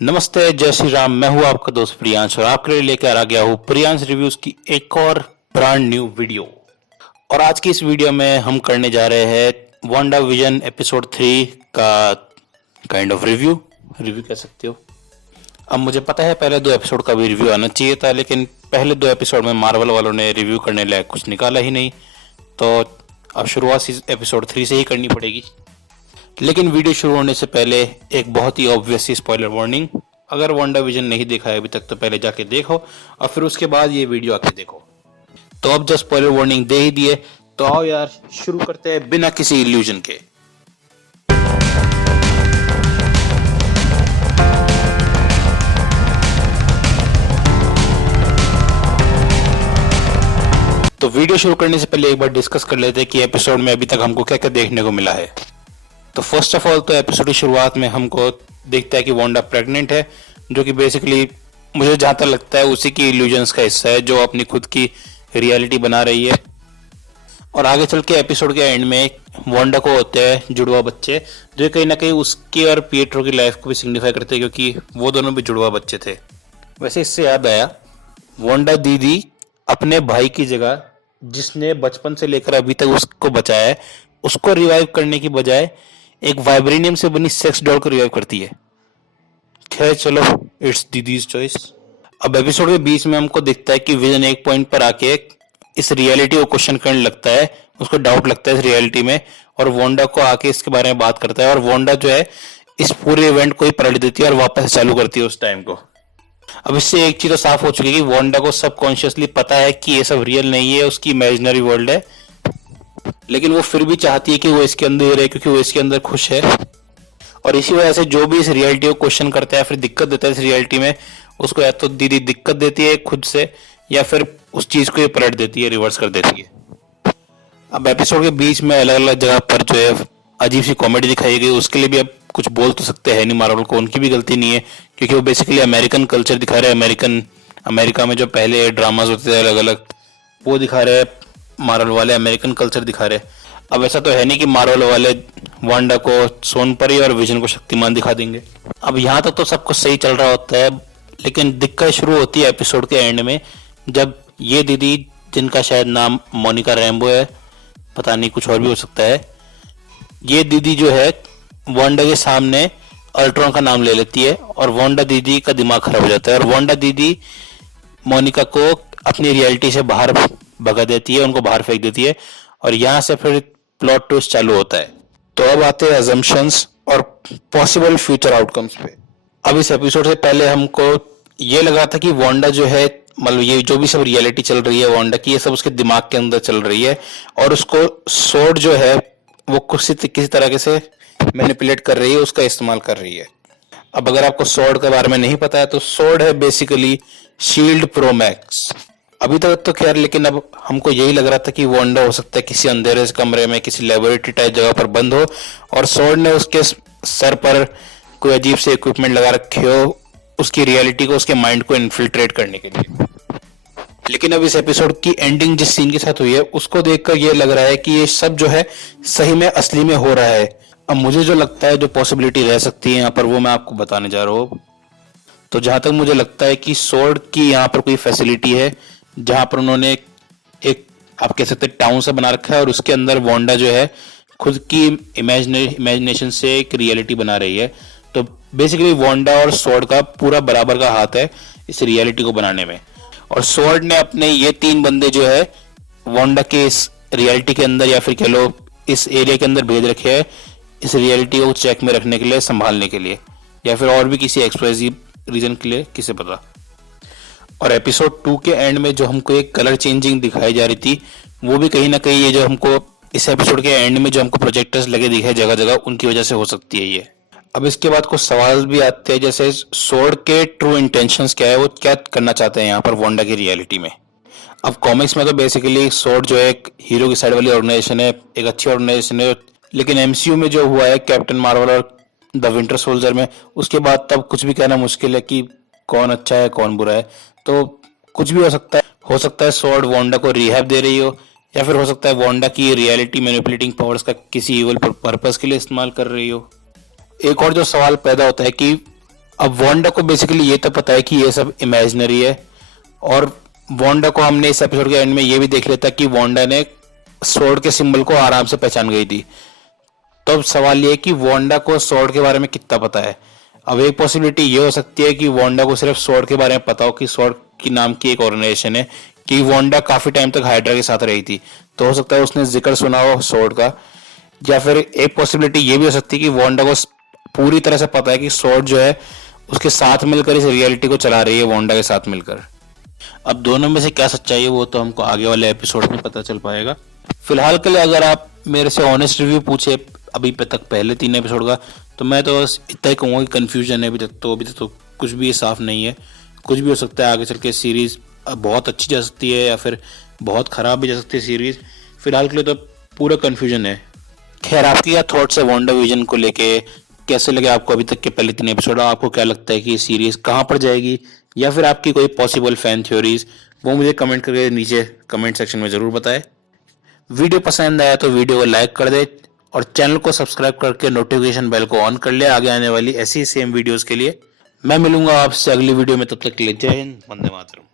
नमस्ते, जय श्री राम। मैं हूं आपका दोस्त प्रियांश और आपके लिए लेकर आ गया हूं प्रियांश रिव्यूज की एक और ब्रांड न्यू वीडियो। और आज की इस वीडियो में हम करने जा रहे हैं वांडा विजन एपिसोड 3 का काइंड ऑफ रिव्यू कह सकते हो। अब मुझे पता है पहले 2 एपिसोड का भी रिव्यू आना चाहिए था, लेकिन पहले 2 एपिसोड में मार्वल वालों ने रिव्यू करने लायक कुछ निकाला ही नहीं, तो अब शुरुआत एपिसोड 3 से ही करनी पड़ेगी। लेकिन वीडियो शुरू होने से पहले एक बहुत ही ऑब्वियस सी स्पॉइलर वार्निंग। अगर वांडा विजन नहीं देखा है अभी तक तो पहले जाके देखो और फिर उसके बाद ये वीडियो आके देखो। तो अब जब स्पॉइलर वार्निंग दे ही दिए तो आओ यार शुरू करते हैं बिना किसी इल्यूजन के। तो वीडियो शुरू करने से पहले एक बार डिस्कस कर लेते हैं कि एपिसोड में अभी तक हमको क्या क्या देखने को मिला है। तो फर्स्ट ऑफ ऑल तो एपिसोड की शुरुआत में हमको दिखता है कि वांडा प्रेग्नेंट है, जो कि बेसिकली मुझे जहां तक लगता है उसी की इल्यूजन्स का हिस्सा है जो अपनी खुद की रियलिटी बना रही है। और आगे चल के एपिसोड के एंड में वांडा को होते हैं जुड़वा बच्चे, जो कहीं ना कहीं उसकी और पिएट्रो की लाइफ को भी सिग्निफाई करते हैं, क्योंकि वो दोनों भी जुड़वा बच्चे थे। वैसे इससे याद आया, वांडा दीदी अपने भाई की जगह, जिसने बचपन से लेकर अभी तक उसको बचाया है, उसको रिवाइव करने की बजाय एक वाइब्रेनियम से बनी सेक्स डॉल को रिवाइव करती है। खैर चलो, इट्स दीदीज चॉइस। अब एपिसोड के बीच में हमको दिखता है कि विजन एक पॉइंट पर आके इस रियलिटी को क्वेश्चन करने लगता है, उसको डाउट लगता है इस रियलिटी में, और वांडा को आके इसके बारे में बात करता है। और वांडा जो है इस पूरे इवेंट को ही पलट देती है और वापस चालू करती है उस टाइम को। अब इससे एक चीज तो साफ हो चुकी है कि वांडा को सबकॉन्शियसली पता है कि ये सब रियल नहीं है, उसकी इमेजिनरी वर्ल्ड है, लेकिन वो फिर भी चाहती है कि वो इसके अंदर ही रहे क्योंकि वो इसके अंदर खुश है। और इसी वजह से जो भी इस रियलिटी को क्वेश्चन करता है, फिर दिक्कत देता है इस रियलिटी में, उसको या तो दीदी दिक्कत देती है खुद से, या फिर उस चीज को ये पलट देती है, रिवर्स कर देती है। अब एपिसोड के बीच में अलग अलग जगह पर जो है अजीब सी कॉमेडी दिखाई गई, उसके लिए भी अब कुछ बोल तो सकते हैं नहीं मार्वल को, उनकी भी गलती नहीं है, क्योंकि वो बेसिकली अमेरिकन कल्चर दिखा रहे हैं। अमेरिका में जो पहले ड्रामाज होते थे अलग अलग, वो दिखा रहे हैं मार्वल वाले, अमेरिकन कल्चर दिखा रहे। अब ऐसा तो है नहीं कि मार्वल वाले वांडा को सोनपरी और विजन को शक्तिमान दिखा देंगे। अब यहाँ तक तो सब कुछ सही चल रहा होता है, लेकिन दिक्कत शुरू होती है एपिसोड के एंड में, जब ये दीदी, जिनका शायद नाम मोनिका रैम्बो है, पता नहीं कुछ और भी हो सकता है, ये दीदी जो है वांडा के सामने अल्ट्रॉन का नाम ले लेती है और वांडा दीदी का दिमाग खराब हो जाता है। और वांडा दीदी मोनिका को अपनी रियलिटी से बाहर भगा देती है, उनको बाहर फेंक देती है, और यहां से फिर प्लॉट ट्विस्ट चालू होता है। तो अब आते हैं अजम्पशंस और पॉसिबल फ्यूचर आउटकम्स पे। अब इस एपिसोड से पहले हमको ये लगा था कि वांडा जो है, मतलब ये जो भी सब रियलिटी चल रही है वांडा की, ये सब उसके दिमाग के अंदर चल रही है, और उसको सोर्ड जो है वो किसी तरह से मैनिपुलेट कर रही है, उसका इस्तेमाल कर रही है। अब अगर आपको सोर्ड के बारे में नहीं पता है तो सोर्ड है बेसिकली शील्ड प्रो मैक्स। अभी तक तो खैर, लेकिन अब हमको यही लग रहा था कि वांडा हो सकता है किसी अंधेरे से कमरे में किसी लेबोरेटरी टाइप जगह पर बंद हो और सोर्ड ने उसके सर पर कोई अजीब से इक्विपमेंट लगा रखे हो, उसकी रियलिटी को, उसके माइंड को इन्फिल्ट्रेट करने के लिए। लेकिन अब इस एपिसोड की एंडिंग जिस सीन के साथ हुई है, उसको देखकर ये लग रहा है कि ये सब जो है सही में असली में हो रहा है। अब मुझे जो लगता है, जो पॉसिबिलिटी रह सकती है यहाँ पर, वो मैं आपको बताने जा रहा हूँ। तो जहां तक मुझे लगता है कि सोर्ड की यहाँ पर कोई फैसिलिटी है जहां पर उन्होंने एक, आप कह सकते हैं, टाउन सा बना रखा है, और उसके अंदर वांडा जो है खुद की इमेजिनेशन से एक रियलिटी बना रही है। तो बेसिकली वांडा और सोर्ड का पूरा बराबर का हाथ है इस रियलिटी को बनाने में। और सोर्ड ने अपने ये 3 बंदे जो है वांडा के इस रियलिटी के अंदर, या फिर कह लो इस एरिया के अंदर भेज रखे हैं, इस रियलिटी को चेक में रखने के लिए, संभालने के लिए, या फिर और भी किसी एक्सप्रेसिव रीजन के लिए, किसे पता। और एपिसोड 2 के एंड में जो हमको एक कलर चेंजिंग दिखाई जा रही थी, वो भी कहीं ना कहीं ये जो हमको इस एपिसोड के एंड में जो हमको प्रोजेक्टर्स लगे दिखे जगह जगह, उनकी वजह से हो सकती है ये। अब इसके बाद कुछ सवाल भी आते हैं, जैसे सोर्ड के ट्रू इंटेंशंस क्या है, वो क्या करना चाहते हैं यहाँ पर वांडा की रियलिटी में। अब कॉमिक्स में तो बेसिकली सोर्ड जो है एक हीरो की साइड वाली ऑर्गेनाइजेशन है, एक अच्छी ऑर्गेनाइजेशन है, लेकिन एमसीयू में जो हुआ है कैप्टन मार्वल और द विंटर सोल्जर में, उसके बाद तब कुछ भी कहना मुश्किल है कि कौन अच्छा है कौन बुरा है। तो कुछ भी हो सकता है सोर्ड वांडा को रिहैब दे रही हो, या फिर हो सकता है वांडा की रियलिटी मैनिपुलेटिंग पावर्स का किसी इवल पर्पस के लिए इस्तेमाल कर रही हो। एक और जो सवाल पैदा होता है कि अब वांडा को बेसिकली ये तो पता है कि ये सब इमेजिनरी है, और वांडा को हमने इस एपिसोड के एंड में ये भी देख लिया था कि वांडा ने स्वॉर्ड के सिंबल को आराम से पहचान गई थी। तो अब सवाल ये है कि वांडा को स्वॉर्ड के बारे में कितना पता है। अब एक पॉसिबिलिटी ये हो सकती है कि वांडा को सिर्फ स्वॉर्ड के बारे में पता हो कि स्वॉर्ड की नाम की एक ऑर्गेनाइजेशन है, कि वांडा काफी टाइम तक हाइड्रा के साथ रही थी, तो हो सकता है उसने जिक्र सुना हो स्वॉर्ड का। या फिर एक पॉसिबिलिटी ये भी हो सकती है कि वांडा को पूरी तरह से पता है कि स्वॉर्ड जो है उसके साथ मिलकर इस रियलिटी को चला रही है, वांडा के साथ मिलकर। अब दोनों में से क्या सच्चाई है वो तो हमको आगे वाले एपिसोड में पता चल पाएगा। फिलहाल के लिए अगर आप मेरे से ऑनेस्ट रिव्यू पूछे अभी तक पहले 3 एपिसोड का, तो मैं तो बस इतना ही कहूँगा कि कन्फ्यूजन है अभी तक तो कुछ भी साफ नहीं है। कुछ भी हो सकता है, आगे चल के सीरीज बहुत अच्छी जा सकती है या फिर बहुत खराब भी जा सकती है सीरीज। फिलहाल के लिए तो पूरा कन्फ्यूजन है। खैर, आपकी क्या थॉट्स है वांडा विजन को लेके, कैसे लगे आपको अभी तक के पहले 3 एपिसोड? आपको क्या लगता है कि ये सीरीज कहाँ पर जाएगी, या फिर आपकी कोई पॉसिबल फैन थ्योरीज, वो मुझे कमेंट करके नीचे कमेंट सेक्शन में जरूर बताएं। वीडियो पसंद आया तो वीडियो को लाइक कर दे और चैनल को सब्सक्राइब करके नोटिफिकेशन बेल को ऑन कर ले आगे आने वाली ऐसी सेम वीडियोस के लिए। मैं मिलूंगा आपसे अगली वीडियो में, तब तक के लिए जय हिंद, वंदे मातरम।